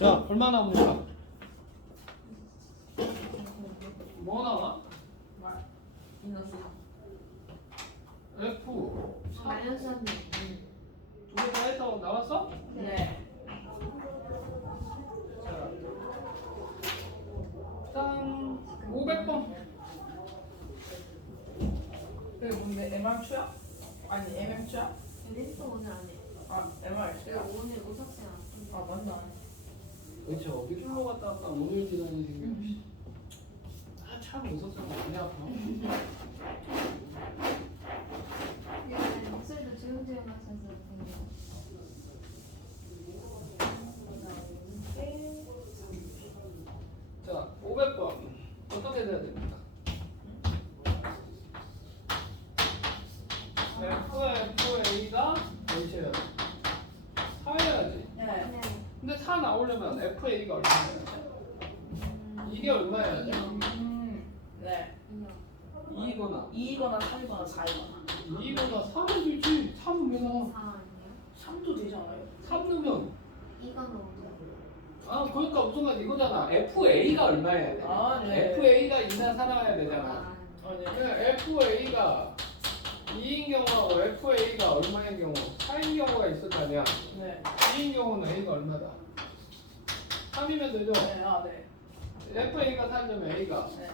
자, 얼마 나옵니까? 뭐 나와? 마이너스 F 마이너스 3. 두 개 다 해서 나왔어? 네. 자, 일단 500번. 그게 뭔데? MR추야? 아니 MM추야? 리스트 오늘 안 해. 아 MR추야? 내가 오늘 오삭제 안 아 맞나? 그렇죠. 어디 출로 갔다 왔다 오늘 지나니 생겨. 참 웃었어. 많이 아파. 해. 목소리도 조용조용 하셔서 자, 500번. 어떻게 돼야 됩니까? FA가 몇이에요? 4해야지. 네. 네. 근데 4 나오려면 FA가 얼마예요? 이게 얼마야? 네. 2거나 2이거나 3이거나 4이거나 2거나 3은 되지. 3이면 4 아니에요? 3도 되잖아요. 3 넣으면 이건 어디야? 아 그러니까 무슨 말 이거잖아. FA가 얼마야 돼? 아, 네. FA가 2나 살아야 되잖아. 네. 그냥 FA가 2인 경우하고 FA가 얼마인 경우 4인 경우가 있었다면 네. 2인 경우는 A가 얼마다? 3이면 되죠? 네. 아 네. FA가 4면 A가 네.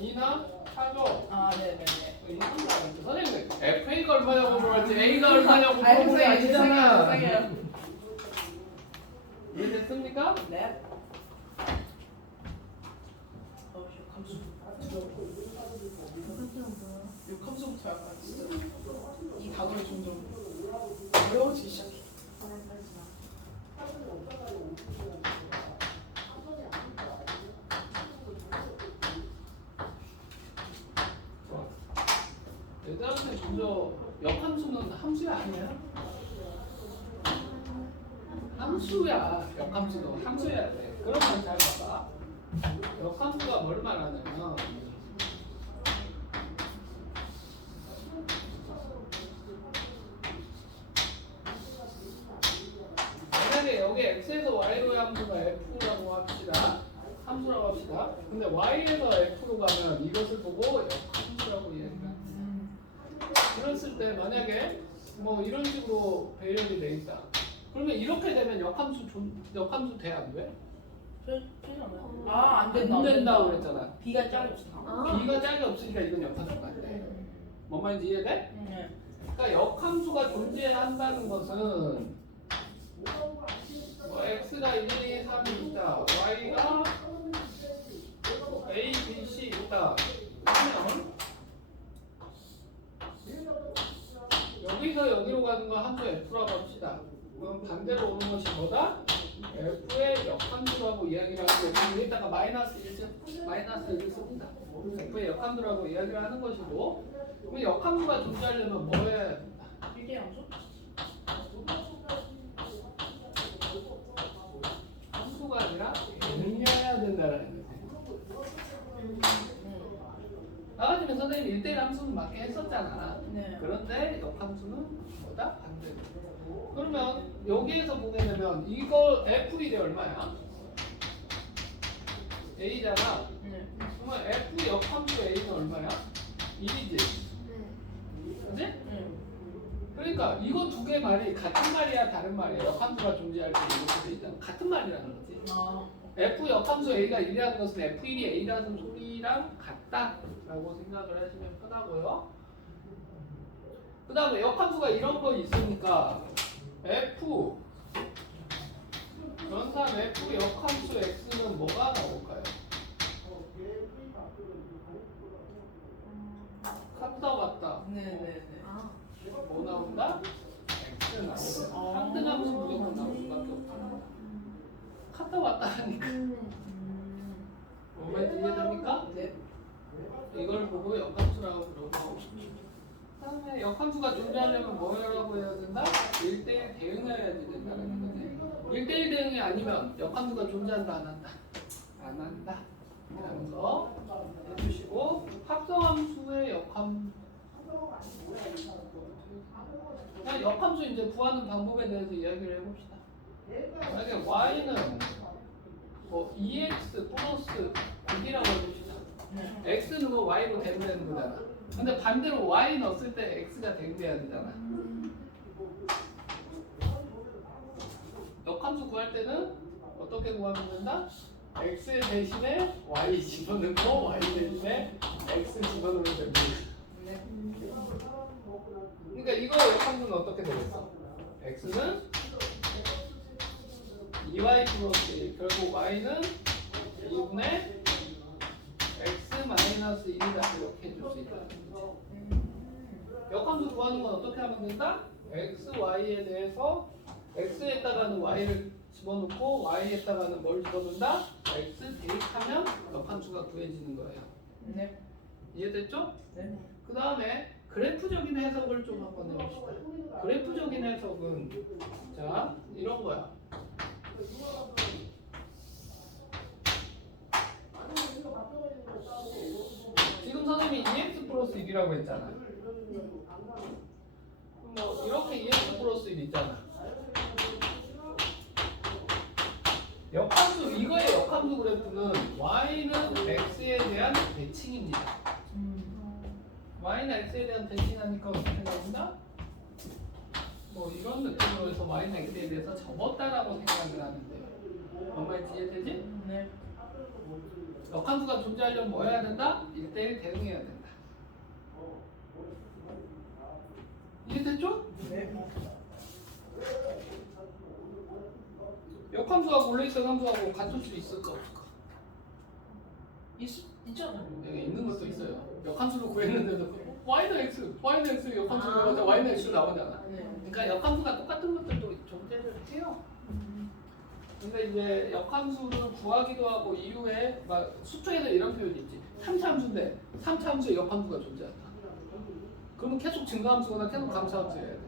2나 4죠? 아 네네네. 선생님 FA가 얼마냐고 물어봤지 A가 얼마냐고 물어본 게 죄송해요. 아니잖아. 죄송해요. 이해됐습니까? 네. 감수. 이 감수부터 약간 진짜 이 단어를 점점 어려워지기 시작해. 얘들한테 먼저 역함수는 함수야 아니야? 함수야. 역함수도 함수여야 돼. 그러면 잘 봐봐. 역함수가 뭘 말하냐면 만약에 여기 x에서 y로의 함수가 f라고 합시다. 함수라고 합시다. 근데 y에서 f로 가면 이것을 보고 역함수라고 얘기합니다. 그랬을 때 만약에 뭐 이런 식으로 배열이 돼 있다. 그러면 이렇게 되면 역함수 돼 안 돼? 되잖아요. 아안 된다. 안 된다고 그랬잖아. B가 짝이 없어. 아. B가 짝이 없으니까 이건 역함수가 안 돼. 뭔 말인지 이해돼? 네. 그러니까 역함수가 존재한다는 것은 뭐 x가 1, 2, 3이 있다. y가 a, b, c 있다. 그러면 여기서 여기로 가는 건 함수 f라고 합시다. 그럼 반대로 오는 것이 뭐다? f의 역함수라고 이야기를 하고 여기다가 마이너스를 씁니다. f의 역함수라고 이야기를 하는 것이고 그럼 역함수가 존재하려면 뭐 해야 된다? 이게 함수? 함수가 아니라 능려야 된다라는 거지. 나가지면 선생님 1대1 함수는 맞게 했었잖아. 네. 그런데 역함수는 뭐다? 반대로. 그러면 여기에서 보게 되면 이거 f1이 얼마야? a잖아. 네. 그러면 f 역함수 a는 얼마야? 1이지. 그지? 네. 그러니까 이거 두 개 말이 같은 말이야 다른 말이야? 역함수가 존재할 때 이렇게 돼 있잖아. 같은 말이라는 거지. 아. f 역함수 a가 1이라는 것은 f1이 a라는 소리랑 같다라고 생각을 하시면 편하고요. 그 다음에 역함수가 이런 거 있으니까 f 연산 f 역함수 x는 뭐가 나올까요? 같다 같다. 네네네. 아. 뭐 나온다? x 나오고 상등함수 무조건 나올 수밖에 없잖아. 같다 왔다 하니까 뭔 말인지 이해됩니까? 네. 이걸 보고 역함수라고 그러고 그 다음에 역함수가 존재하려면 뭐라고 해야 된다? 1대1 대응해야지 된다는 거지. 1대1 대응이 아니면 역함수가 존재한다 안 한다? 안 한다 이라는 거 해주시고 합성함수의 그냥 역함수 이제 구하는 방법에 대해서 이야기를 해봅시다. 만약에 y는 뭐 EX 플러스 100이라고 해봅시다. 네. X는 뭐 Y로 대응되는 거잖아. 근데 반대로 Y 넣었을 때 X가 대응돼야 되잖아. 역함수 구할 때는 어떻게 구하면 된다? X 대신에 Y 집어넣고 Y 대신에 X 집어넣으면 됩니다. 네. 그러니까 이거 역함수는 어떻게 되겠어? X는 2Y 플러스 1, 결국 Y는 2분의 X 마이너스 1이다 이렇게 해줄 수 있다는 거지. 역함수 구하는 건 어떻게 하면 된다? X, Y에 대해서 X에다가는 Y를 집어넣고 Y에다가는 뭘 집어넣는다? X 대입하면 역함수가 구해지는 거예요. 네. 이해됐죠? 네. 그 다음에 그래프적인 해석을 좀 한번 해봅시다. 그래프적인 해석은 자 이런 거야. 지금 선생님이 EX 플러스 1이라고 했잖아. 뭐 이렇게 EX 플러스 1 있잖아. 역함수 이거의 역함수 그래프는 Y는 X에 대한 대칭입니다. Y는 X에 대한 대칭하니까 어떻게 나온다? 뭐 이런 느낌으로 해서 Y는 X에 대해서 접었다라고 생각을 하는데 뭔 말인지 이해되지? 네. 역함수가 존재하려면 뭐 해야 된다? 1대1 대응해야 된다. 이해됐죠? 네. 역함수하고 원래 있던 함수하고 같을 수 있을까 없을까? 있잖아요. 여기 있는 것도 있어요. 역함수로 구했는데도 Y는 X, Y는 X 역함수로 구하자 Y는 X 나오잖아. 네. 그러니까 역함수가 똑같은 것들도 존재를 해요. 근데 이제 역함수를 구하기도 하고 이후에 막 수투에서 이런 표현이 있지. 3차 함수인데 3차 함수에 역함수가 존재한다. 그러면 계속 증가함수거나 계속 감소함수여야 되잖아.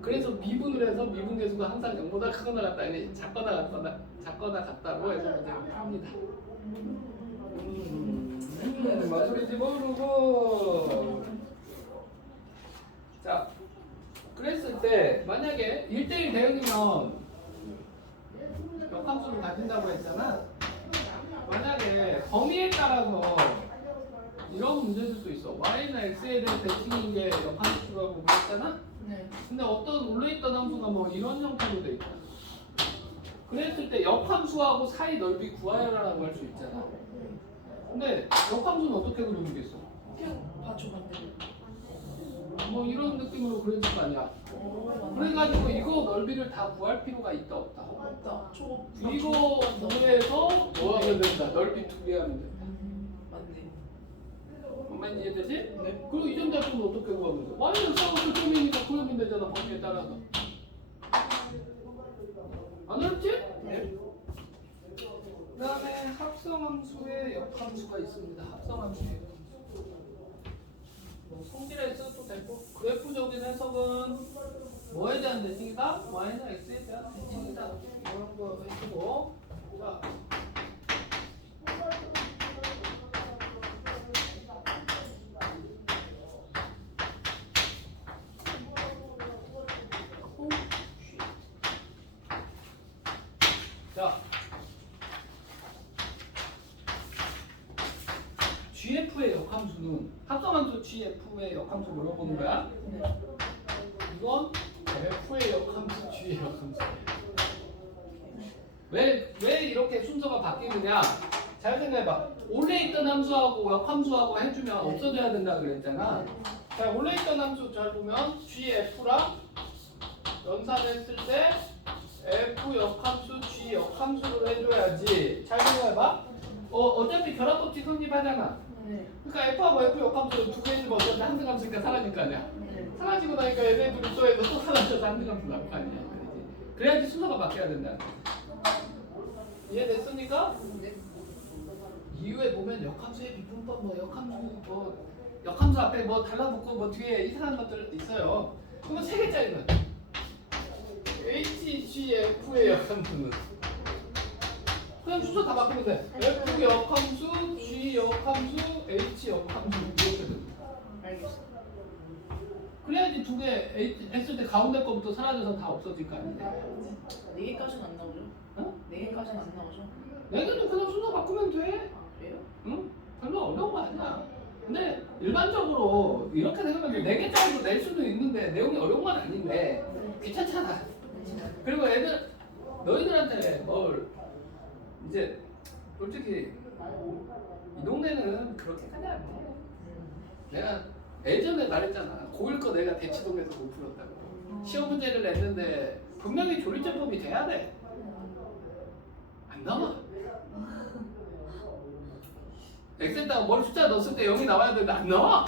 그래서 미분을 해서 미분 계수가 항상 0보다 크거나 같다. 아니 작거나 같다고 해서 문제를 합니다. 뭔 소리인지 모르고. 자, 그랬을 때 만약에 1대1 대응이면 역함수를 가진다고 했잖아. 만약에 범위에 따라서 이런 문제들도 있어. Y나 X에 대한 대칭인 게 역함수라고 그랬잖아. 네. 근데 어떤 올려있던 함수가 뭐 이런 형태로 돼 있다. 그랬을 때 역함수하고 사이 넓이 구하여라라고 할 수 있잖아. 근데 역함수는 어떻게 그리겠어? 그냥 봐줘봤는데. 뭐 이런 느낌으로 그려질 거 아니야. 그래가지고 이거 넓이를 다 구할 필요가 있다 없다. 맞다. 이거 구해서 뭐 하면 된다. 넓이 2개 하면 된다. 맞네. 뭔 말인지 이해되지? 네. 그리고 이점 잡수는 어떻게 구하면 돼? Y는 싸움을 점이니까 그러면 되잖아. 범위에 따라서. 안 어렵지? 네. 그 다음에 합성함수의 역함수가 있습니다. 합성함수의 역함수. 뭐 성질에 써도 되고 그래프적인 해석은 뭐에 대한 대칭이다? Y나 X에 대한 대칭이다. 이런 거 해주고 자 자, GF의 역함수는 합성함수 GF의 역함수 물어보는 거야? 네. 이건 F의 역함수 G의 역함수. 왜 이렇게 순서가 바뀌느냐? 잘 생각해봐. 원래 있던 함수하고 역함수하고 해주면 없어져야 된다 그랬잖아. 자, 원래 있던 함수 잘 보면 GF랑 연산했을 때 F 역함수, G 역함수를 해줘야지. 잘 생각해봐. 어차피 결합법칙 성립하잖아. 네. 그러니까 F하고 F 역함수 두 개 있으면 어차피 한등함수니까 사라질 거 아니야. 네. 사라지고 나니까 얘네들이 또 해서 또 사라져서 한등함수 나올 거 아니야. 그렇지? 그래야지 순서가 바뀌어야 된다는 거지. 이해됐습니까? 네. 이후에 보면 역함수의 비분법 뭐 역함수 앞에 뭐 달라붙고 뭐 뒤에 이상한 것들 있어요. 그거 세 개짜리는 HGF의 역함수는 그냥 순서 다 바꾸면 돼. F 역함수, G 역함수, H 역함수 이렇게 됩니다. 알겠습니다. 그래야지 두 개 했을 때 가운데 거부터 사라져서 다 없어질 거 아닌데. 4개까지는 안 나오죠? 어? 4개까지는 안 나오죠? 네 개도 그냥 순서 바꾸면 돼. 아 그래요? 응? 별로 어려운 거 아니야. 근데 일반적으로 이렇게 생각하면 4개짜리도 낼 수도 있는데 내용이 어려운 건 아닌데 귀찮잖아. 그리고 애들 너희들한테 뭘 이제 솔직히 이 동네는 그렇게까지 안 돼. 내가 예전에 말했잖아. 고1 거 내가 대치동에서 못 풀었다고. 시험 문제를 냈는데 분명히 조리제법이 돼야 돼. 안 나와. 엑셀에다가 머리 숫자 넣었을 때 0이 나와야 되는데 안 나와.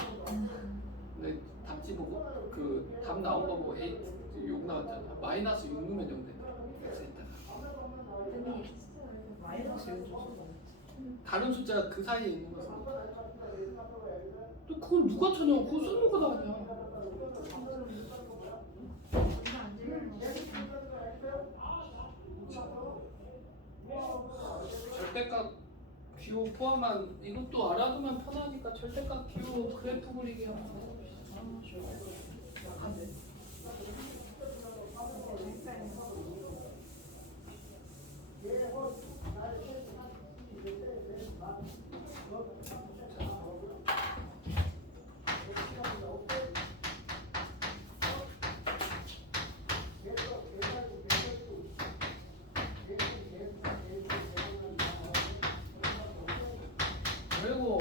근데 답지 보고 그 답 나온 거 보고 6 나왔잖아. 마이너스 6 넣으면 0 되더라. 엑셀에다가. 아니 마이너스 1 줬어. 다른 숫자 그 사이에 있는 것은 또 그걸 누가 찾냐고. 그거 쓰는 거다 그냥. 이거 안 되는 거. 절대값 기호 포함한 이것도 알아두면 편하니까 절대값 기호 그래프 그리기 하면 약한데. 그리고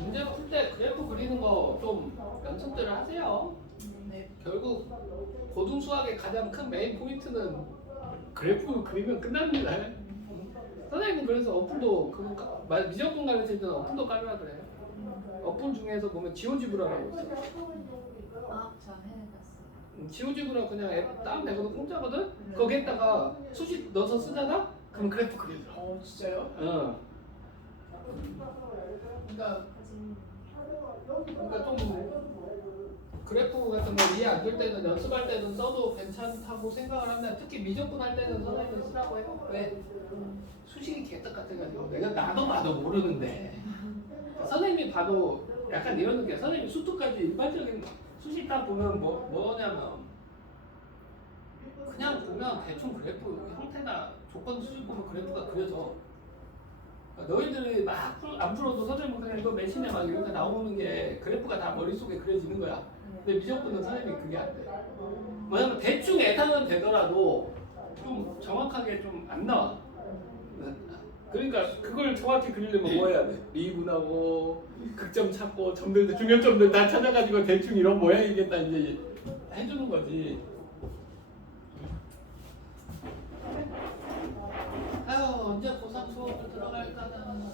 문제 풀 때 그래프 그리는 거 좀 연습들을 하세요. 네. 결국 고등수학의 가장 큰 메인 포인트는 그래프 그리면 끝납니다. 선생님은 그래서 어플도 미적분 가르칠 때는 어플도 깔라 그래요. 어플 중에서 보면 지오지브라라고 있어. 아저 해놨어. 지오지브라 그냥 앱 다운되거든. 공짜거든. 거기에다가 수식 넣어서 쓰잖아. 그럼 그래프 그리더라. 진짜요? 어. 그러니까 좀 그래프 같은 거 이해 안 될 때는 연습할 때는 써도 괜찮다고 생각을 합니다. 특히 미적분 할 때는 선생님이 쓰라고 해요. 왜? 수식이 개떡 같아가지고 나도 봐도 모르는데 선생님이 봐도 약간 이런 느낌. 선생님이 수투까지 일반적인 수식 딱 보면 뭐냐면 그냥 보면 대충 그래프 형태나 조건 수식 보면 그래프가 그려져. 너희들이 막 안 풀어도 선생님은 그냥 이거 메신에 막 이렇게 나오는 게 그래프가 다 머릿속에 그려지는 거야. 근데 미적분은 선생님이 그게 안 돼. 뭐냐면 대충 예상은 되더라도 좀 정확하게 좀 안 나와. 그러니까 그걸 정확히 그리려면 뭐 해야 돼? 미분하고 극점 찾고 점들 중요점들 다 찾아가지고 대충 이런 모양이겠다 이제 해주는 거지. 아유 언제 고3 수업을 들어갈까나.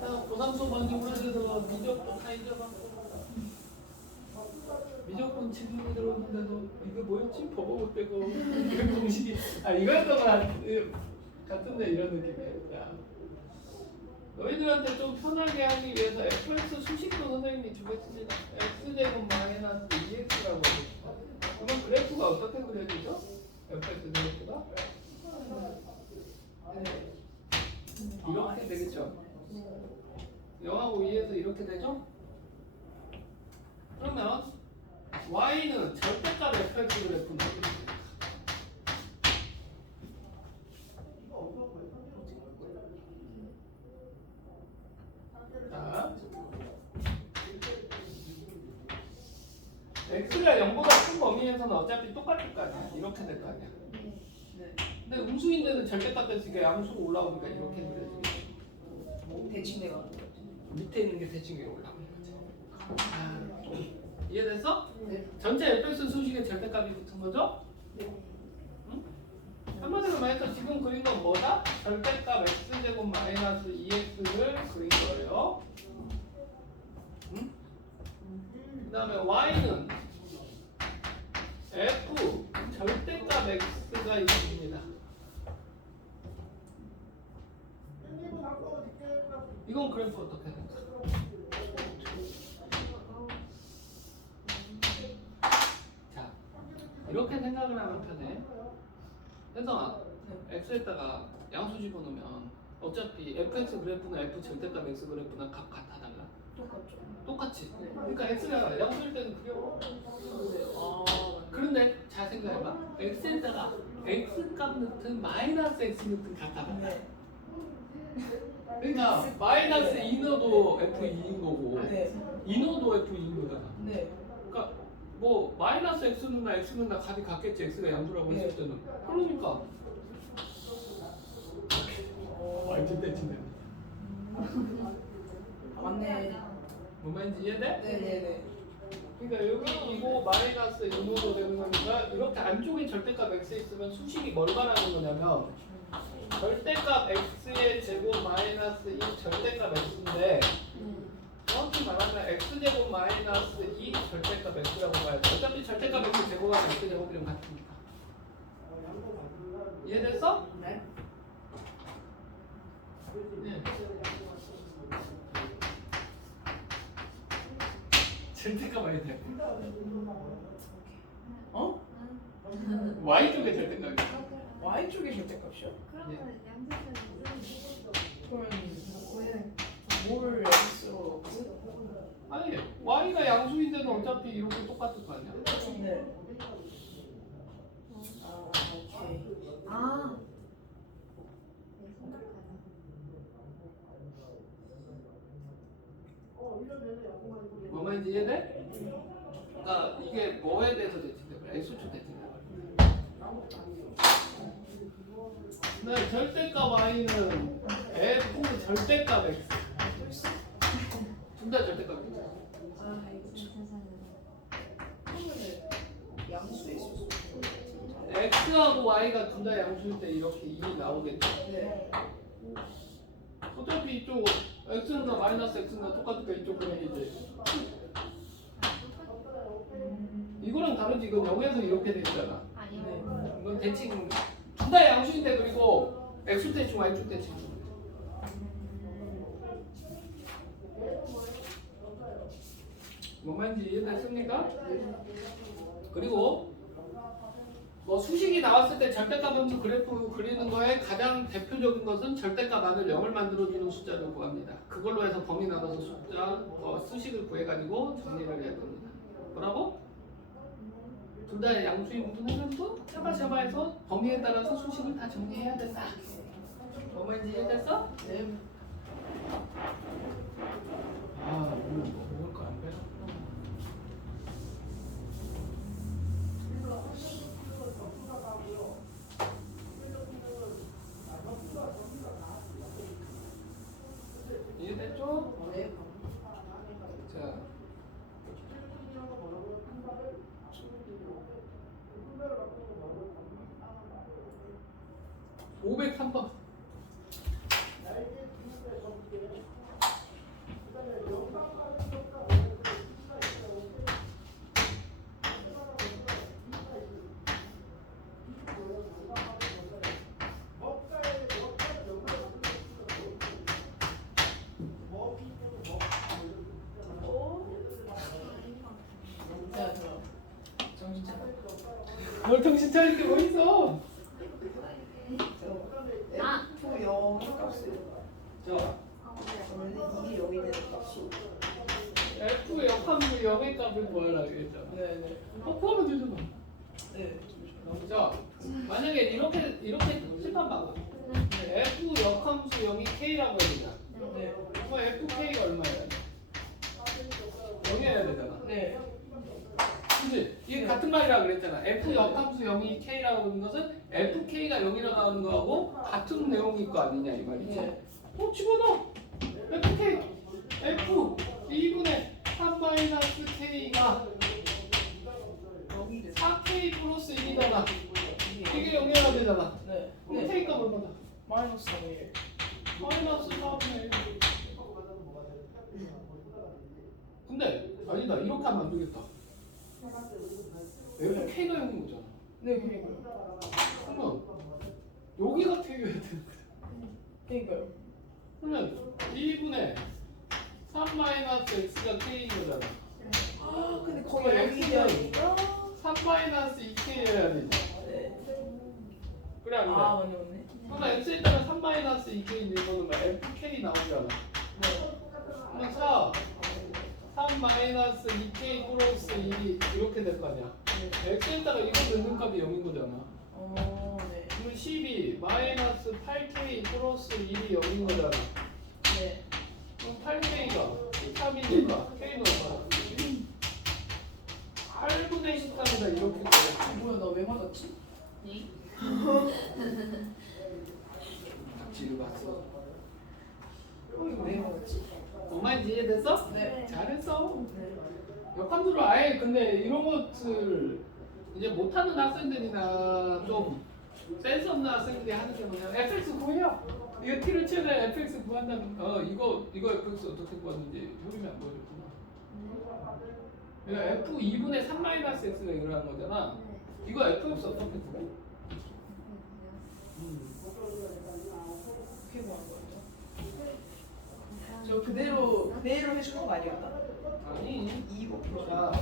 고3 수업 완전 오래돼서 미적분 다 잊어봤고 미적분 지금이 들어오는데도 이게 뭐였지? 버벅 빼고 이런 공식이 이거였던 거 같은데 이런 느낌이에요. 야, 너희들한테 좀 편하게 하기 위해서 fx 수식도 선생님이 주겠습니다. x제곱 마이너스 2x라고 그러면 그래프가 어떻게 그려지죠? fx 그래프가 이렇게 되겠죠? 0하고 2에서 이렇게 되죠? 그러면 y는 절대값 fx 그래프는 자, x가 0보다 큰 범위에서는 어차피 똑같을 거 아니야. 이렇게 될 거 아니야. 네. 근데 음수인데는 절대값 됐으니까 양수로 올라오니까 이렇게 그려지겠지. 대칭 내가. 밑에 있는 게 대칭 위로 올라오는 거지. 이해됐어? 네. 전체 fx 수식의 절대값이 붙은 거죠? 응? 한마디로 말해서 지금 그린 건 뭐다? 절대값 x제곱 마이너스 2x를 그린 거예요. 응? 그 다음에 y는 f 절대값 x가 있습니다. 이건 그래프 어떻게 될까? 자, 이렇게 생각을 하면 편해. 혜성아, x에다가 양수 집어넣으면 어차피 fx 그래프나 f 절대값 x 그래프나 값 같아 달라? 똑같죠. 똑같이. 그러니까 x가 양수일 때는 그려. 아, 그런데 잘 생각해봐. x에다가 x 값 넣든 마이너스 x 넣든 같아. 네. 그러니까 마이너스 2 넣어도 f2인 거고 네. 2 넣어도 f2인 거잖아. 네. 그러니까 뭐 마이너스 x 넣나 x 넣나 값이 같겠지. x가 양수라고 네. 했을 때는. 그러니까 완전 떼친다. 맞네. 뭔 말인지 이해돼? 네네네. 그러니까 여기 이거 마이너스 2노도 되는 거니까 이렇게 안쪽에 절대값 x 있으면 수식이 뭘 말하는 거냐면 절대값 x의 제곱 마이너스 2 절대값 x인데 정확히 말하면 x제곱 마이너스 2 절대값 x라고 봐야 돼. 어차피 절대값 x 제곱하면 x제곱이랑 같으니까. 이해됐어? 네. 네. 절대값 아니 돼. 어? y 쪽에 절대값이. y 쪽의 절대값이요? 그러면 양수는 그러면 뭘 x로 아니 y가 양수인데는 어차피 이렇게 똑같을 거 아니야. 네. 아, 오케이. 아. 네, 생각하네. 뭐 말인지 이해돼? 그러니까 이게 뭐에 대해서 대칭돼? x축 대칭돼. 네, 절대값 y는 f 절대값 x. 둘 다 절대값이지. 아, 이거 세상에. 그러면은 양수에 있을 수 있어. x하고 y가 둘 다 양수일 때 이렇게 2이 나오겠지. 네. 어차피 이쪽 x는 마이너스 x는 똑같으니까 이쪽 그래야지. 이거랑 다르지. 이건 0에서 이렇게 돼 있잖아. 아니요. 이건 대칭 둘 다 양수인데 그리고 x축 대칭 y축 대칭. 뭔 말인지 이해됐습니까? 그리고 뭐 수식이 나왔을 때 절대값 함수 그래프 그리는 거에 가장 대표적인 것은 절대값 안을 0을 만들어주는 숫자를 구합니다. 그걸로 해서 범위 나눠서 숫자 수식을 구해가지고 정리를 해야 됩니다. 뭐라고? 둘 다 양수인 부분 해가지고 샤바샤바해서 범위에 따라서 수식을 다 정리해야 된다. 뭔 말인지 이해됐어? 네. 아 오늘 뭐 먹을 거 안 빼나? 이해됐죠? 네. 자. 503번. 야, 저 정신 차려. 널 정신 차릴 게 뭐 있어? 아! 초0 값을 자, 그러면 이게 0이 되는 값이. F 역함수 0의 값을 구하라 그랬잖아. 네네. 구하면 되잖아. 네. 자, 만약에 이렇게 칠판 봐봐. F 역함수 0이 K라고 해야 되잖아. 네. 그럼 FK가 얼마야? 0이어야 되잖아. 네. 그치? 이게 같은 말이라 그랬잖아. F 역함수 0이 K라고 하는 것은 FK가 0이라고 하는 거하고 같은 내용일 거 아니냐 이 말이지. 네. 집어넣어. FK F 2분의 3 마이너스 K가 4K 플러스 1이잖아. 이게 0이어야 되잖아. 네. 그럼 K 값 얼마다? 마이너스 3일. 마이너스 4분의 1. 근데 아니다. 이렇게 하면 안 되겠다. FK가 0인 거잖아. 네, 그니까요. 그러면 여기가 K여야 되는 거야. 그니까요. 그러면 2분의 3 마이너스 X가 K인 거잖아. 아, 근데 거기 그럼 0이 되니까. 3 마이너스 2K여야 되지. 네. 그래 안 그래? 아, 맞네, 맞네. 그러면 X에 따라 3 마이너스 2K인 이거는 막 FK 나오잖아. 네. 그럼 자 3 마이너스 2k 플러스 1이 이렇게 될 거 아니야. x에다가 이거 넣는 값이 0인 거잖아. 네. 그럼 12 마이너스 8k 플러스 1이 0인 거잖아. 네. 그럼 8k가 13이니까 k 넣어봐. 8분의 13이다 이렇게 돼. 뭐야, 나 왜 맞았지? 닥치를 봤어. 이거 왜 맞았지? 엄마인지 이해됐어? 네. 잘했어. 네. 역함수를 아예 근데 이런 것을 이제 못하는 학생들이나 좀 센스 없는 학생들이 하는 게 뭐냐, fx 구해요. 이거 t를 치면 fx 구한다는 이거 fx 어떻게 구하는지 효림이 안 보여줬구나. 그러니까 f 2분의 3 마이너스 x가 일어나는 거잖아. 이거 fx 어떻게 구해? 어떻게 구한 거예요? 저 그대로 해주는 거 아니었나? 아니 2 곱하기 자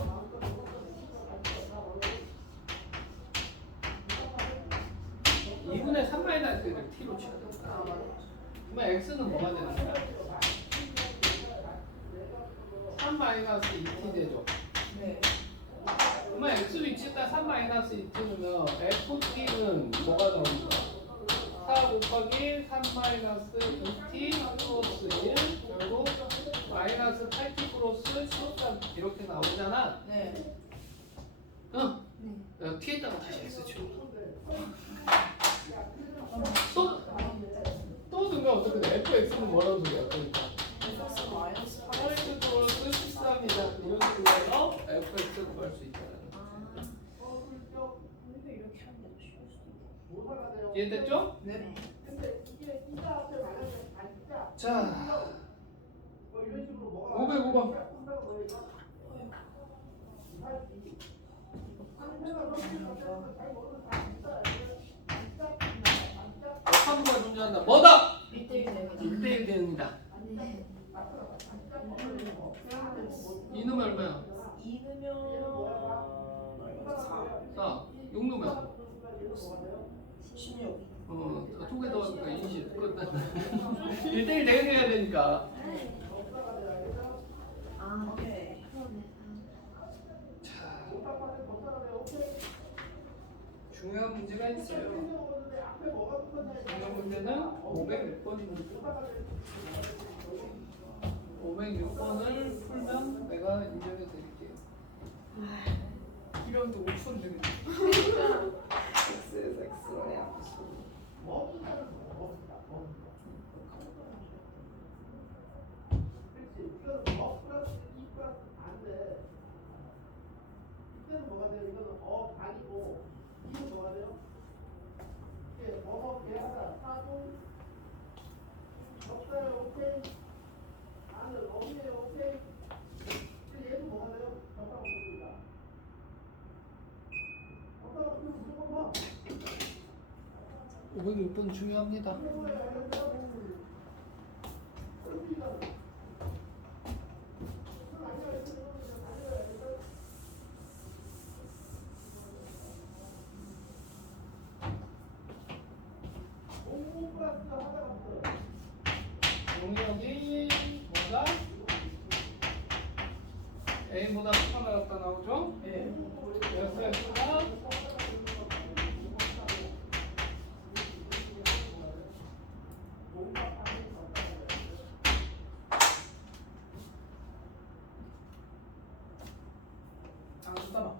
2분의 3 마이너스를 t로 쳐야 돼. 아, 맞아. 그러면 x는 뭐가 되는 거야? 3 마이너스 2t 되죠. 네. 그러면 x 위치에다 3 마이너스 2t 넣으면 ft는 뭐가 나오는 거야? 4 곱하기 3 마이너스 2t 플러스 1 결국 마이너스 8t 플러스 13 이렇게 나오잖아. 네. 응? 네. t에다가 다시 x 쳐. 또 넣으면 어떻게 돼? fx는 뭐라는 소리야? 그러니까 플러스 마이너스 8x 플러스 13이다 이런 식으로 해서 fx를 구할 수 있다는 거. 근데 이렇게 하면 쉬울 수도 있고. 이해됐죠? 네. 자 505번 역함수가 존재한다. 뭐다? 1대1 되면 1대1 대응이다. 네. 2는 얼마야? 2 넣으면 4. 6 넣으면 16. 두개 더하니까 20 끝. 1대1 대응해야 되니까. 아, 오케이. 그러네. 자, 중요한 문제가 있어요. 중요한 문제는 506번입니다. 506번을 풀면 내가 인정해 드릴게요. 이런도 5천 되네. X에서 X로 약수. 오 506번 중요합니다. 용역이 뭐다? A보다 크거나 같다 나오죠? 네. FX가 아, 잠깐만.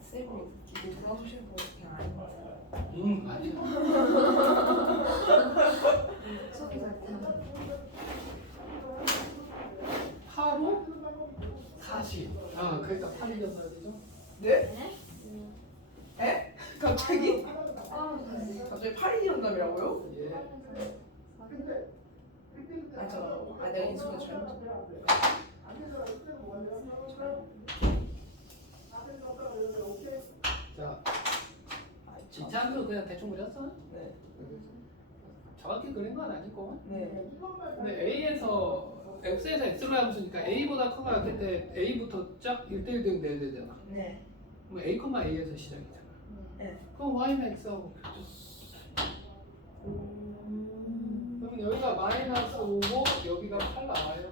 쌤이 이거 돌아오시는 거 그냥 아닌 것 같아요. 아니야. 속이 잘 타네. 하루 40. 그러니까 8이 져야 되죠? 네? 네? 에? 갑자기? 아, 네. 갑자기 8이 정답이라고요? 예. 아, 내가 인수가 잘못. 자, 지창도 그냥 대충 그렸어? 네. 정확히 그린 건 아니고. 네. 근데 A에서 X에서 X로 함수니까 A보다 커가 같을 때 A부터 쫙 1대1 대응 돼야 되잖아. 네. 그럼 A,A에서 시작이잖아. 네. 그럼 Y는 X하고 교점. 그러면 여기가 마이너스 5고 여기가 8 나와요.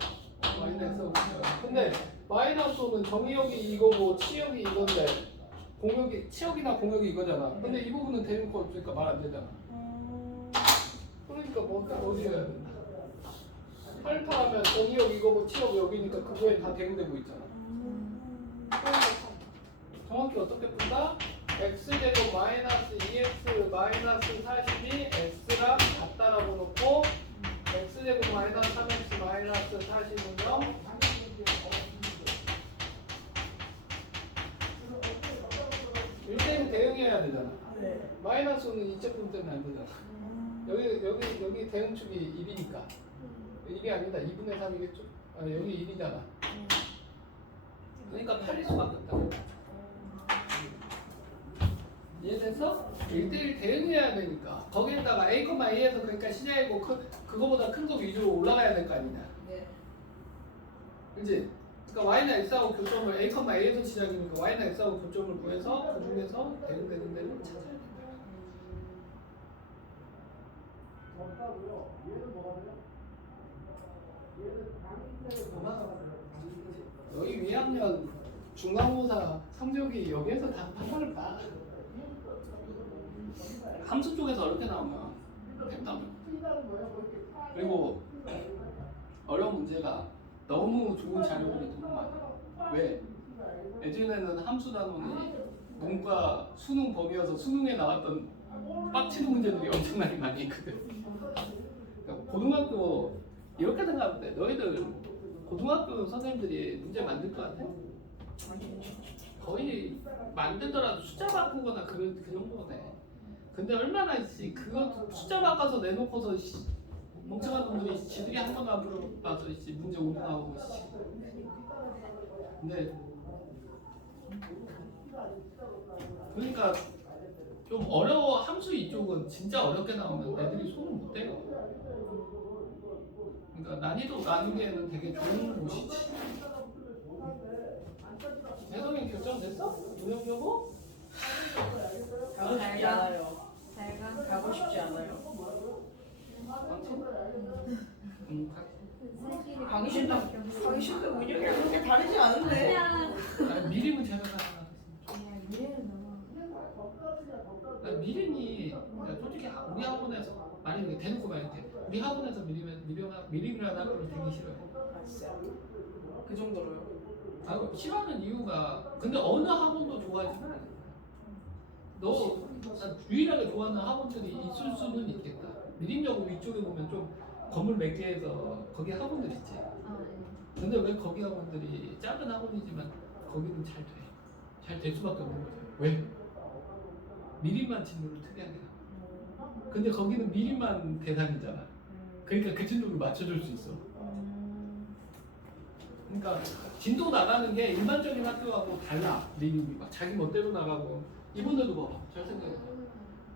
마이너스 5. 근데 마이너스 5는 정의역이 이거고 치역이 이건데 공역이 치역이나 공역이 이거잖아. 근데 이 부분은 대놓고 없으니까 말 안 되잖아. 그러니까 뭐 어디 해야 된다. 팔파하면 정의역 이거고 치역 여기니까 그거에 다 대응되고 있잖아. 정확히 어떻게 푼다? x제곱 마이너스 2x 마이너스 40이 x랑 같다라고 놓고 x제곱 마이너스 3x 마이너스 40은 0 1대1 대응해야 되잖아. 네. 마이너스는 이체품 때문에 안 되잖아. 여기 대응축이 1이니까 1이 아니다. 2분의 3이겠죠? 아, 여기 1이잖아. 그러니까 8일 수밖에 없다. 이해됐어? 1대1 대응해야 되니까 거기에다가 A,A에서 그러니까 시작이고 그거보다 큰 거 위주로 올라가야 될 거 아니냐. 네. 그치? 그러니까 Y나 X하고 교점을 A,A에서 시작이니까 Y나 X하고 교점을 구해서 그 중에서 대응되는 데를 찾아야 된다. 너희 2학년 중간고사 성적이 여기에서 다 판단을 봐. 함수 쪽에서 어렵게 나오면 됐다면. 그리고 어려운 문제가 너무 좋은 자료들이 너무 많아. 왜? 예전에는 함수 단원이 문과 수능 범위여서 수능에 나왔던 빡치는 문제들이 엄청나게 많이 있거든. 그러니까 고등학교 이렇게 생각하면 돼. 너희들 고등학교 선생님들이 문제 만들 것 같아? 거의 만들더라도 숫자 바꾸거나 그 정도네. 근데 얼마나 그거 숫자 바꿔서 내놓고서 멍청한 놈들이 지들이 한 번도 안 풀어봐서 문제 오류 나오고. 근데 그러니까 좀 어려워. 함수 이쪽은 진짜 어렵게 나오면 애들이 손을 못 대요. 그러니까 난이도 나누기에는 되게 좋은 곳이지. 혜성이 결정됐어? 운영 여부? 가고 싶지 않아요. 잘 가. 가고 싶지 않아요. 가기 싫다. 가기 싫다. 운영이랑 그렇게 다르지 않은데. 미림은 제가 가능하겠습니다. 아니야, 미래는 너무. 미림이 솔직히 우리 학원에서 만약에 대놓고 말할게. 우리 학원에서 미림이라는 학교를 되게 싫어해. 아 진짜. 그 정도로요. 아, 싫어하는 이유가 근데 어느 학원도 좋아하지는 않아. 너 유일하게 좋아하는 학원들이 있을 수는 있겠다. 미림여고 위쪽에 보면 좀 건물 몇 개에서 거기 학원들 있지. 아, 네. 근데 왜 거기 학원들이 작은 학원이지만 거기는 잘 돼. 잘 될 수밖에 없는 거죠. 왜? 미림만 진로를 특이하게 하고. 근데 거기는 미림만 대상이잖아. 그러니까 그 진로를 맞춰줄 수 있어. 그러니까 진도 나가는 게 일반적인 학교하고 달라. 미림이 막 자기 멋대로 나가고. 이분들도 봐봐. 잘 생각해봐.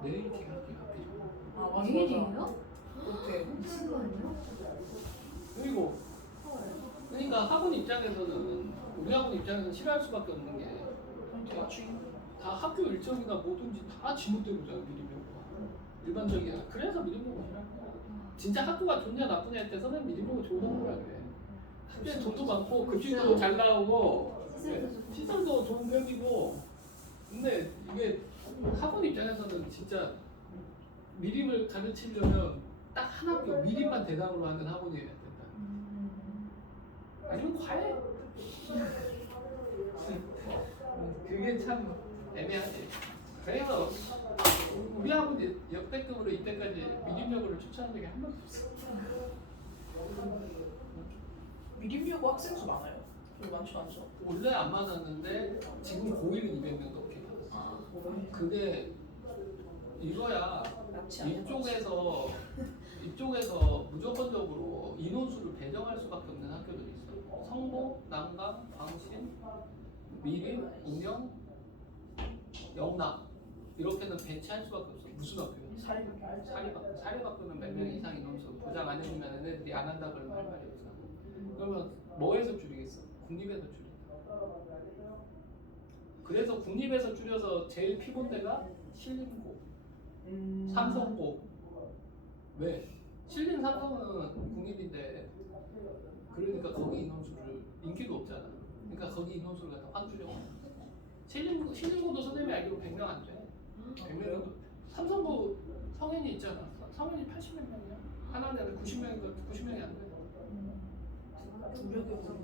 내일 기가 필요해. 아 맞아 맞아. 내일이에요? 그렇게. 미친 거 아니야? 그리고 그러니까 학원 입장에서는 우리 학원 입장에서는 싫어할 수밖에 없는 게 다 학교 일정이나 뭐든지 다 지멋대로잖아. 미림여고가 일반적이야. 그래서 미림여고 싫어하는 거야. 진짜 학교가 좋냐 나쁘냐 할 때 선생님 미림여고 좋은 학교라고 해. 학교에 돈도 많고 급식도 잘 나오고 시설도 좋은 편이고. 근데 이게 학원 입장에서는 진짜 미림을 가르치려면 딱 한 학교 미림만 대상으로 하는 학원이어야 된다. 아니면 과외. 그게 참 애매하지. 그래서 우리 학원이 역대급으로 이때까지 미림여고를 추천한 적이 한 번도 없어. 미림여고 학생 수 많아요? 별로 많지 않죠? 원래 안 많았는데 지금 고1은 200명 넘게 받았어. 아, 그게 이거야. 낫지 않는 이쪽에서 무조건적으로 인원수를 배정할 수밖에 없는 학교들이 있어. 성모, 난강, 광신, 미림, 운영, 영남 이렇게는 배치할 수밖에 없어. 무슨 학교야? 사립학교는 몇 명 이상 인원수 보장 안 해주면 애들이 안 한다 그러면 할 말이 없어. 그러면 뭐에서 줄이겠어? 국립에서 줄인다. 그래서 국립에서 줄여서 제일 피본데가 신림고, 삼성고. 왜? 신림 삼성은 국립인데 그러니까 거기 인원수를 인기도 없잖아. 그러니까 거기 인원수를 갖다 확 줄여. 신림고도 선생님이 알기로 100명 안 돼. 100명도. 삼성고 성인이 있잖아. 성인이 80몇 명이야. 하나는 90명인가 90명이 안 돼. 우리 학교 보면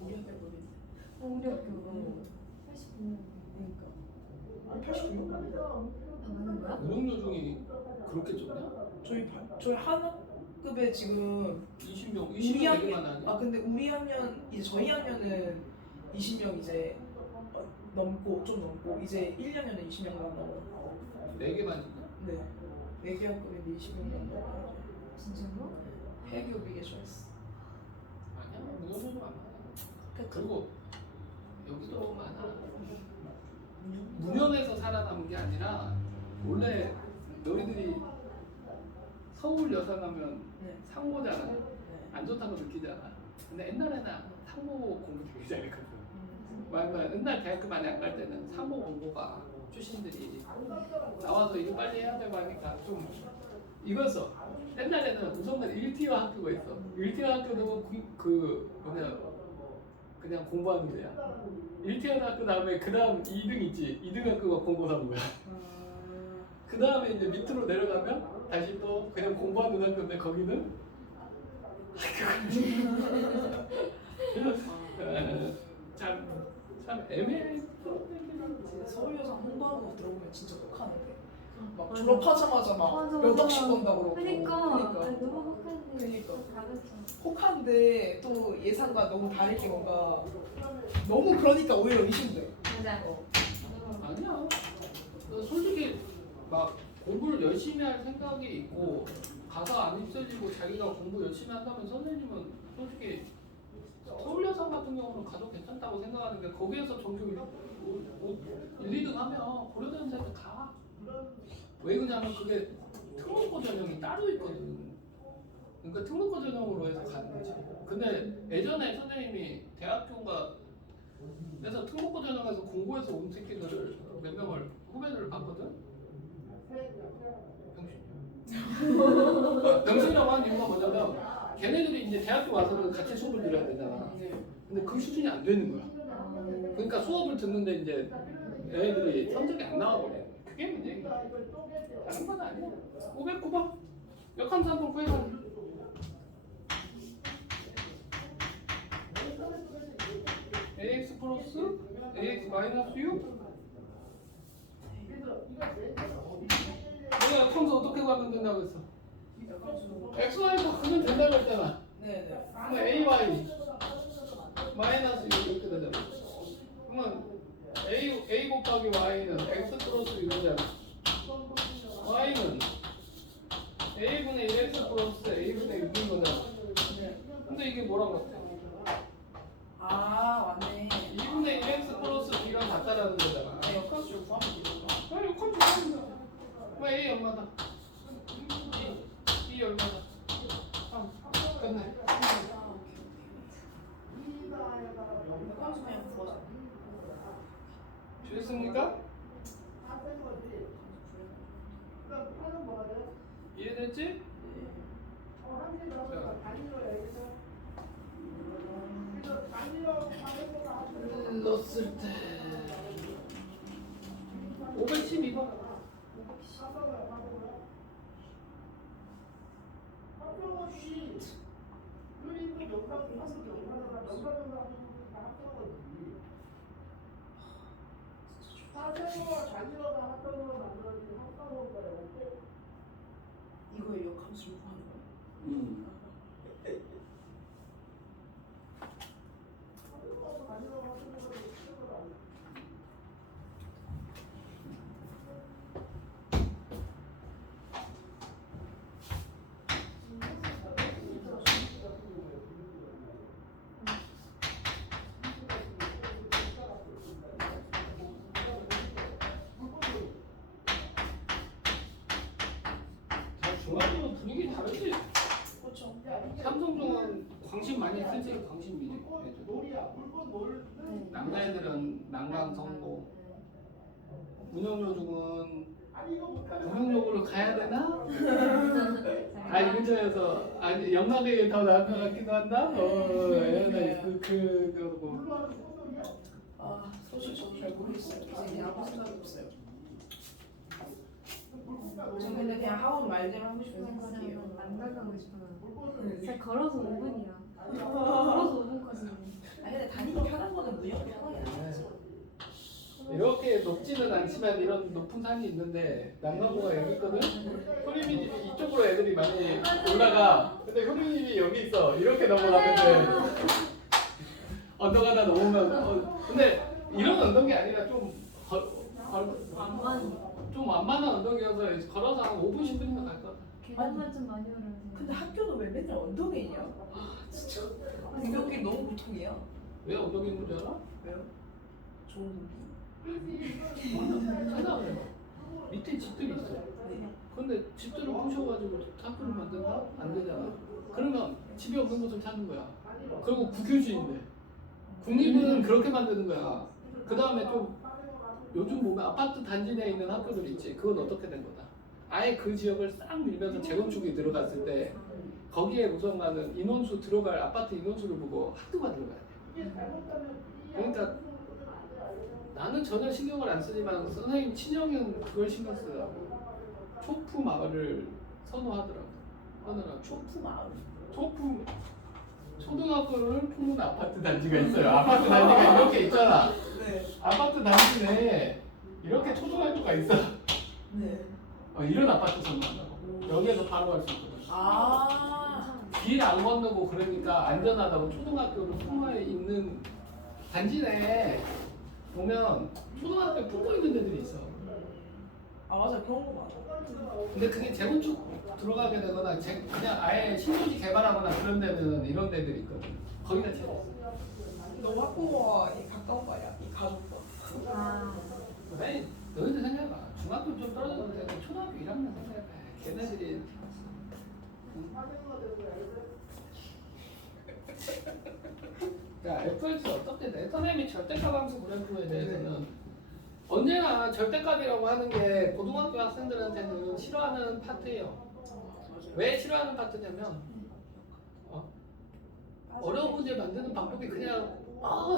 우리 학교 보면 우리 학교 89명. 그러니까 89명. 아 맞는 거야? 운영요중이 그렇게 적냐? 저희 한학급에 지금 20명, 우리 20명 학년 되게만 하네. 근데 우리 학년 이제 저희 학년은 20명 이제 넘고 좀 넘고 이제 1, 2학년은 20명 남고 4개만 있나? 네. 4개 학급인데 20명 남고 진짜로? 폐교비 개설했어. 아니야, 운영요중 안 많아. 그리고 여기도 많아. 문현에서 살아남은 게 아니라 원래 너희들이 서울 여사 가면 네. 상고잖아. 네. 안 좋다고 느끼잖아. 근데 옛날에는 상고 공부 되게 잘했거든. 옛날 대학교 많이 안 갈 때는 상고 공부가 출신들이 나와서 이거 빨리 해야 되고 하니까 좀 이거였어. 옛날에는 우선은 1티어 학교가 있어. 1티어 학교도 그냥 공부하는 데야. 1티어 학교 다음에 그 다음 2등 있지. 2등 학교가 공고사무야. 그 다음에 이제 밑으로 내려가면 다시 또 그냥 공부하는 학교인데 거기는 참 애매해. 진짜 서울여상 홍보하고 들어보면 진짜 독하는데 막 맞아. 졸업하자마자 막 맞아, 몇 맞아. 억씩 번다 그러고 그니까. 그러니까. 아니, 너무 혹한데. 그니까. 다르죠. 혹한데 또 예상과 너무 다를 게 뭔가 너무 그러니까 오히려 의심돼. 맞아. 아니야. 솔직히 막 공부를 열심히 할 생각이 있고 가서 안 입혀지고 자기가 공부 열심히 한다면 선생님은 솔직히 서울여상 같은 경우는 가도 괜찮다고 생각하는 게 거기에서 전교 1, 2등 하면 고려대학생들 가. 왜 그러냐면 그게 특목고 전형이 따로 있거든. 그러니까 특목고 전형으로 해서 가는 거지. 근데 예전에 선생님이 대학교인가 그래서 특목고 전형에서 공부해서 온 새끼들을 몇 명을 후배들을 봤거든. 병신이라고 하는 이유가 뭐냐면 걔네들이 이제 대학교 와서는 같이 수업을 들어야 되잖아. 근데 그 수준이 안 되는 거야. 그러니까 수업을 듣는데 이제 애들이 성적이 안 나와버려. 그게 문제인 거야. 다른 건 아니야. 509번 역함수 한번 구해봐. ax 플러스 ax 마이너스 6. 내가 역함수 어떻게 구하면 된다고 했어? xy도 그면 된다고 했잖아. 네네. 그러면 ay 마이너스 6 이렇게 되잖아. 그러면 a 곱하기 y는 x 플러스 6이잖아. y는 a분의 1x 플러스 a분의 6인 거잖아. 근데 이게 뭐라고 했어? 아 맞네. 2분의 1x 플러스 b랑 같다라는 거잖아. 역학술 구하면 되겠다. 아, 이거 컴퓨터 뭐 a 얼마다? b 얼마다? 3. 끝내. 역학술 그냥 구하자. 됐습니까? 이해됐지? 넣었을 때 512번. 이거에 역학술 구하는 거야. 다 중앙은 분위기 다르지? 그렇죠. 삼성중은 광신 많이 쓰지 광신비리 애들. 남자애들은 난강 성고 운영요중은 운영요구를 가야 되나? 이 근처에서 영락에 더 나을 것 같기도 한다? 그거고 아 소식 저도 잘 모르겠어요. 이제 그냥 아무 생각이 없어요. 전 근데 그냥 학원 말대로 하고 싶은 생각이에요. 안 나가고 싶어요. 진짜 걸어서 5분이야. 걸어서 5분까지. 아 근데 다니기 편한 거는 무조건 편하게 나가야죠. 이렇게 높지는 않지만 이런 높은 산이 있는데 남강구가 여기 있거든? 효림이 집이 이쪽으로 애들이 많이 올라가. 근데 효림이 여기 있어. 이렇게 넘어가는데 언덕 하나 넘으면 근데 이런 언덕이 아니라 좀 완만한 언덕이어서 걸어서 한 5분 10분이면 갈 것 같아. 계단만 좀 많이 오르면. 근데 학교는 왜 맨날 언덕에 있냐? 진짜 등교길 너무 고통이야. 왜 언덕에 있는 줄 알아? 왜요? 좋은 찾아봐요. 밑에 집들이 있어. 네. 근데 집들을 부셔가지고 학교를 만든다? 안 되잖아. 그러면 집이 없는 곳을 찾는 거야. 그리고 국유지인데. 국립은 그렇게 만드는 거야. 그 다음에 좀 요즘 보면 아파트 단지 내에 있는 학교들 있지. 그건 어떻게 된 거다. 아예 그 지역을 싹 밀면서 재건축이 들어갔을 때 거기에 구성하는 인원수 들어갈 아파트 인원수를 보고 학교가 들어가야 돼. 그러니까 나는 전혀 신경을 안 쓰지만 선생님 친형은 그걸 신경 쓰더라고. 초프 마을을 선호하더라고. 초프 마을. 초프 초등학교를 품은 아파트 단지가 있어요. 아파트 단지가 이렇게 있잖아. 네. 아파트 단지 내에 이렇게 초등학교가 있어. 네. 이런 아파트 선호한다고. 여기에서 바로 갈 수 있거든. 아. 길 안 건너고 그러니까 안전하다고 초등학교를 품어 있는 단지 내에 보면 초등학교 품고 있는 데들이 있어. 아 맞아 그런 거 맞아. 근데 그게 재건축 들어가게 되거나 그냥 아예 신도시 개발하거나 그런 데는 이런 데들이 있거든. 거기가 제일 있어. 너 학부모와 가까운 거 아니야? 이 가족과. 아니 너희들 생각해봐. 중학교 좀 떨어져도 되고 초등학교 1학년 생각해봐. 걔네들이 야 FX 어떻게 돼? 선생님이 절대값 함수 그래프에 대해서는 언제나 절대값이라고 하는 게 고등학교 학생들한테는 싫어하는 파트예요. 왜 싫어하는 파트냐면 어려운 문제 만드는 방법이 그냥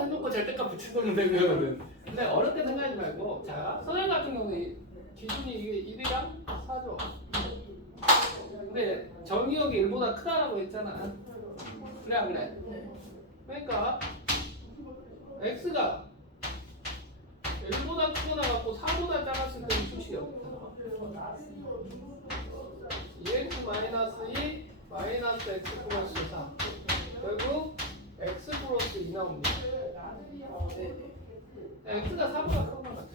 해놓고 절대값 붙여놓으면 되는 거거든. 근데 어렵게 생각하지 말고 자 선생님 같은 경우는 기준이 이게 1이랑 4죠. 근데 정의역이 1보다 크다라고 했잖아. 그래 안 그래? 그러니까 x가 1보다 크거나 같고 4보다 작았을 때는 수식이 없다. 2x 마이너스 2 마이너스 x 플러스 3 결국 x 플러스 2 나옵니다. x가 4보다 큰 것 같아.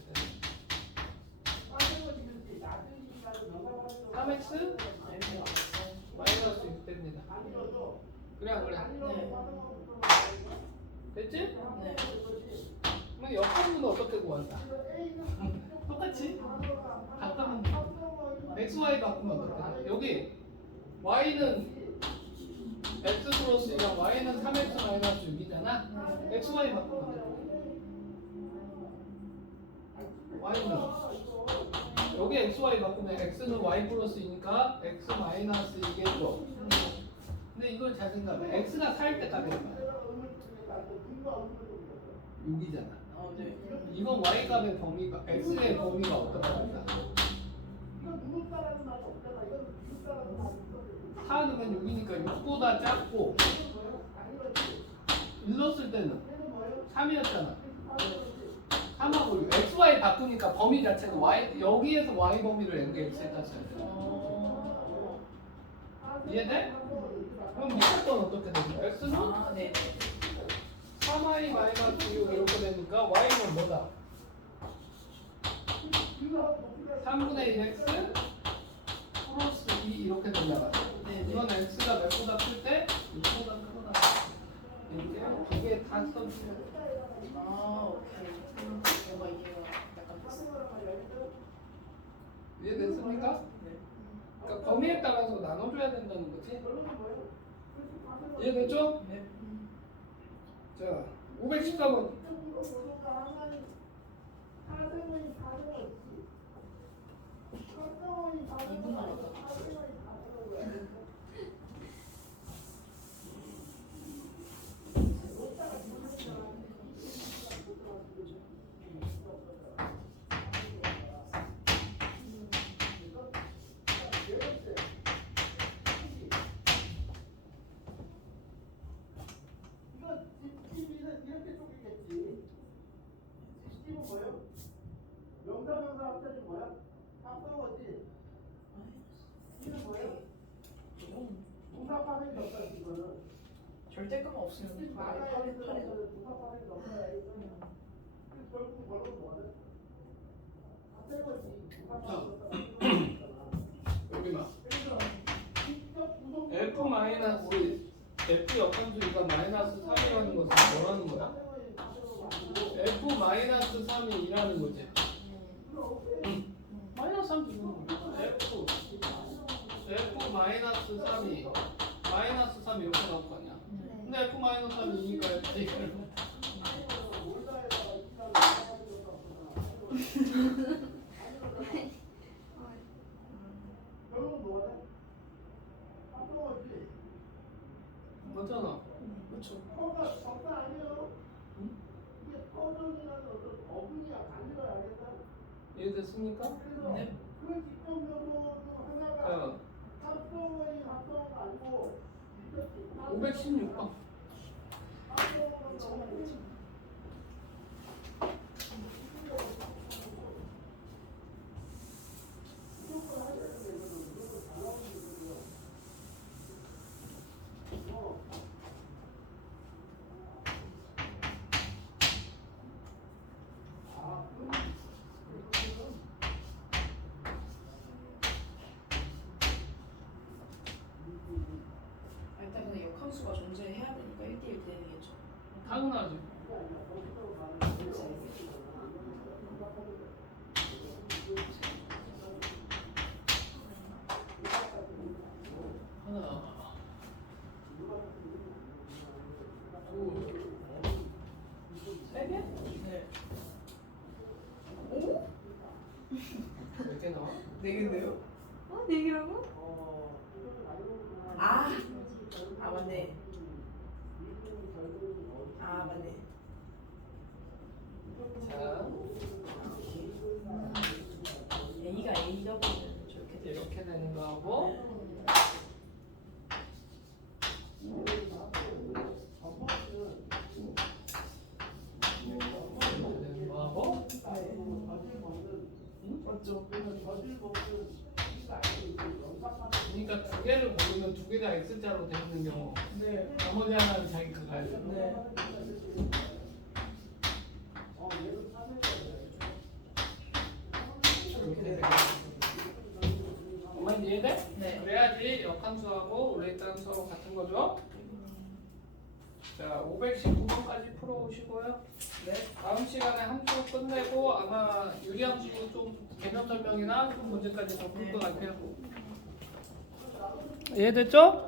3x 마이너스 6 됩니다. 그래 안 그래? 됐지? 네. 그럼 역함수는 어떻게 구한다? 똑같이 같다면 xy 바꾸면 어떻게 돼? 여기 y는 x 플러스 2랑 y는 3x 마이너스 6이잖아? xy 바꾸면 어떻게 돼? y는 여기 xy 바꾸면 x는 y 플러스 2니까 x 마이너스 2겠죠? 근데 이걸 잘 생각해. x가 4일 때까지 해봐. 6이잖아. 네. 이건 y 값의 범위가 x의 범위가 어떻게 된다? 4 넣으면 6이니까 6보다 작고 1 넣었을 때는 3이었잖아. 3하고 xy 바꾸니까 범위 자체가 y 여기에서 y 범위를 여기 x에다 써야 돼. 이해돼? 그럼 밑에 건 어떻게 되냐? x는 네. 3y 마이너스 6 이렇게 되니까 y는 뭐다? 3분의 1x 플러스 2 이렇게 된다. 이건 x가 몇보다 클 때 6보다 크거나 이렇게 두 개 다 써주세요. 오케이. 뭔가 이해가 약간 됐어. 이해됐습니까? 네. 그러니까 범위에 따라서 나눠줘야 된다는 거지. 이해됐죠? 네. 자, 514번. 이분 남았다. 이렇게 쪼개겠지. 집은 뭐예요? 명사명사 합쳐진 뭐야? 합성어지. 이는 뭐예요? 동사 파생이 없다 이거는. 절대감 없으면 아예 파괴. 동사 파생이 없다. 그래서 결국 뭐라고 뭐하래? 합성어지. 동사 파생이 없다. 여기 봐. 그래서 직접 구성 F 마이너스 우리 F 역함수니까 마이너스 3이라는 것은 뭐라는 거야? F 마이너스 3이 2라는 거지. 마이너스 3 주는 거야. F 마이너스 3이 마이너스 3 이렇게 나올 거 아니야. 근데 F 마이너스 3이 2니까 F 이걸 결국 뭐하래? 합성어지. 맞잖아. 그렇죠. 커가 적다 아니에요? 이게 커전이라는 어떤 어분이야 단위가 알겠다. 이해됐습니까? 그래서 네. 그 직접 명도 중 하나가 자, 합성어의 합성어가 아니고 516번. 일단 근데 역함수가 존재해야 되니까 1대1 대응이겠죠. 당연하지. 하나, 둘, 세 개? 네. 몇 개 나와? 4개인데요? 어? 내기라고? 아 맞네. 아 맞네. 자, A가 A적이면 저렇게 되죠. 이렇게 되는 거하고 이렇게 되는 거하고 맞죠? 그러니까 두 개를 고르면 두 개 다 X자로 돼 있는 경우 네. 나머지 하나는 자기가 가야 돼. 네. 이렇게 되는 거야. 엄마 이해돼? 네. 그래야지 역함수하고 레이트함수하고 같은 거죠? 자, 519번까지 풀어오시고요. 네. 다음 시간에 함수 끝내고 아마 유리함수 좀 개념 설명이나 좀 문제까지 더 풀 것 같아요. 이해됐죠?